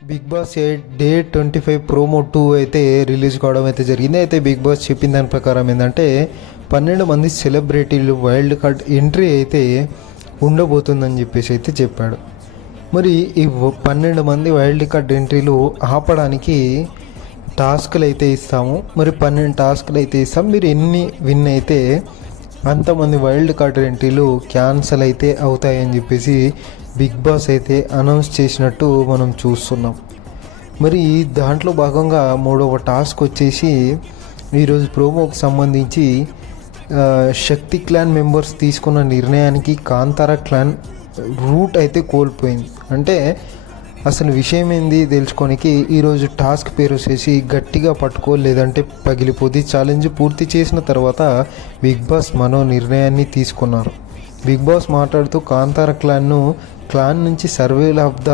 Big boss day 25 promo 2 అయితే release కావడం అయితే జరిగింది. అయితే బిగ్ బాస్ చెప్పిన దాని ప్రకారం ఏంటంటే 12 మంది సెలబ్రిటీలు వైల్డ్ కార్డ్ ఎంట్రీ అయితే ఉండబోతుందని చెప్పేసి అయితే చెప్పాడు. మరి ఈ 12 మంది వైల్డ్ కార్డ్ ఎంట్రీలు ఆపడానికి టాస్క్లు అయితే ఇస్తాము. మరి 12 టాస్క్లు అయితే ఇస్తాం. మీరు ఎన్ని విన్ అయితే అంతమంది వైల్డ్ కార్డ్ ఎంట్రీలు క్యాన్సల్ అయితే అవుతాయని చెప్పేసి బిగ్ బాస్ అయితే అనౌన్స్ చేసినట్టు మనం చూస్తున్నాం. మరి దాంట్లో భాగంగా మూడవ టాస్క్ వచ్చేసి ఈరోజు ప్రోమోకి సంబంధించి శక్తి క్లాన్ మెంబర్స్ తీసుకున్న నిర్ణయానికి కాంతారా క్లాన్ రూట్ అయితే కోల్పోయింది. అంటే అసలు విషయం ఏంది తెలుసుకోనికి ఈరోజు టాస్క్ పేరు వచ్చేసి గట్టిగా పట్టుకో లేదంటే పగిలిపోతే ఛాలెంజ్ పూర్తి చేసిన తర్వాత బిగ్ బాస్ మరో నిర్ణయాన్ని తీసుకున్నారు. బిగ్ బాస్ మాట్లాడుతూ కాంతారా క్లాన్ నుంచి సర్వేల్ ఆఫ్ ద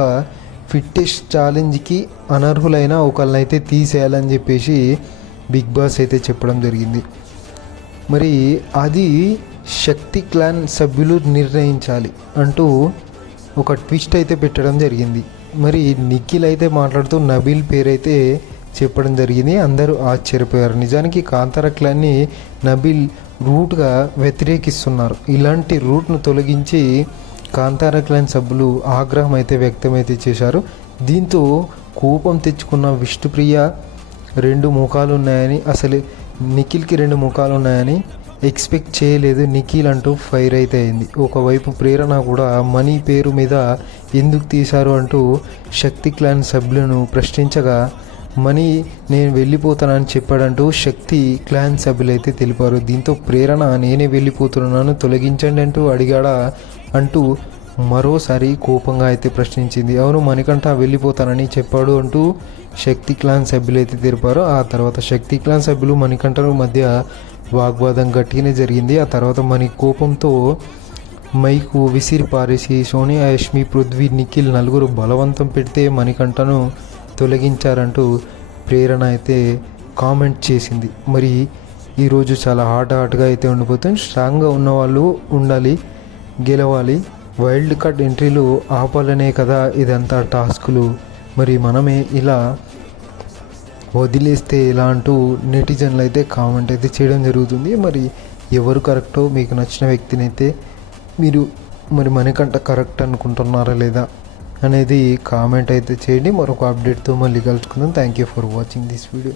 ఫిట్టెస్ట్ ఛాలెంజ్కి అనర్హులైన ఒకళ్ళనైతే తీసేయాలని చెప్పేసి బిగ్ బాస్ అయితే చెప్పడం జరిగింది. మరి అది శక్తి క్లాన్ సభ్యులు నిర్ణయించాలి అంటూ ఒక ట్విస్ట్ అయితే పెట్టడం జరిగింది. మరి నిఖిల్ అయితే మాట్లాడుతూ నబీల్ పేరైతే చెప్పడం జరిగింది. అందరూ ఆశ్చర్యపోయారు. నిజానికి కాంతారా క్లాన్ని నబీల్ రూట్గా వ్యతిరేకిస్తున్నారు. ఇలాంటి రూట్ను తొలగించి కాంతారా క్లాన్ సభ్యులు ఆగ్రహం అయితే వ్యక్తమైతే చేశారు. దీంతో కోపం తెచ్చుకున్న విష్ణుప్రియ 2 ముఖాలు ఉన్నాయని, అసలు నిఖిల్కి 2 ముఖాలు ఉన్నాయని ఎక్స్పెక్ట్ చేయలేదు నిఖిల్ అంటూ ఫైర్ అయితే అయింది. ఒకవైపు ప్రేరణ కూడా మనీ పేరు మీద ఎందుకు తీశారు అంటూ శక్తి క్లాన్ సభ్యులను ప్రశ్నించగా మనీ నేను వెళ్ళిపోతానని చెప్పాడంటూ శక్తి క్లాన్ సభ్యులైతే తెలిపారు. దీంతో ప్రేరణ నేనే వెళ్ళిపోతున్నాను తొలగించండి అంటూ అడిగాడా అంటూ మరోసారి కోపంగా అయితే ప్రశ్నించింది. అవును మణికంఠ వెళ్ళిపోతానని చెప్పాడు అంటూ శక్తి క్లాన్ సభ్యులైతే తెలిపారు. ఆ తర్వాత శక్తి క్లాన్ సభ్యులు మణికంఠల మధ్య వాగ్వాదం గట్టిగానే జరిగింది. ఆ తర్వాత మణి కోపంతో మైకు విసిరి పారేసి సోనియా, యష్మి, పృథ్వీ, నిఖిల్ నలుగురు బలవంతం పెడితే మణికంఠను తొలగించారంటూ ప్రేరణ అయితే కామెంట్ చేసింది. మరి ఈరోజు చాలా హాట్గా అయితే ఉండిపోతుంది. స్ట్రాంగ్గా ఉన్నవాళ్ళు ఉండాలి, గెలవాలి. వైల్డ్ కార్డ్ ఎంట్రీలు ఆపాలనే కదా ఇదంతా టాస్కులు. మరి మనమే ఇలా వదిలేస్తే ఇలా అంటూ నెటిజన్లు అయితే కామెంట్ అయితే చేయడం జరుగుతుంది. మరి ఎవరు కరెక్టో మీకు నచ్చిన వ్యక్తిని అయితే మీరు మరి మణికంఠ కరెక్ట్ అనుకుంటున్నారా లేదా అనేది కామెంట్ అయితే చేయండి. మరొక అప్డేట్తో మళ్ళీ కలుసుకుందాం. Thank you for watching this video.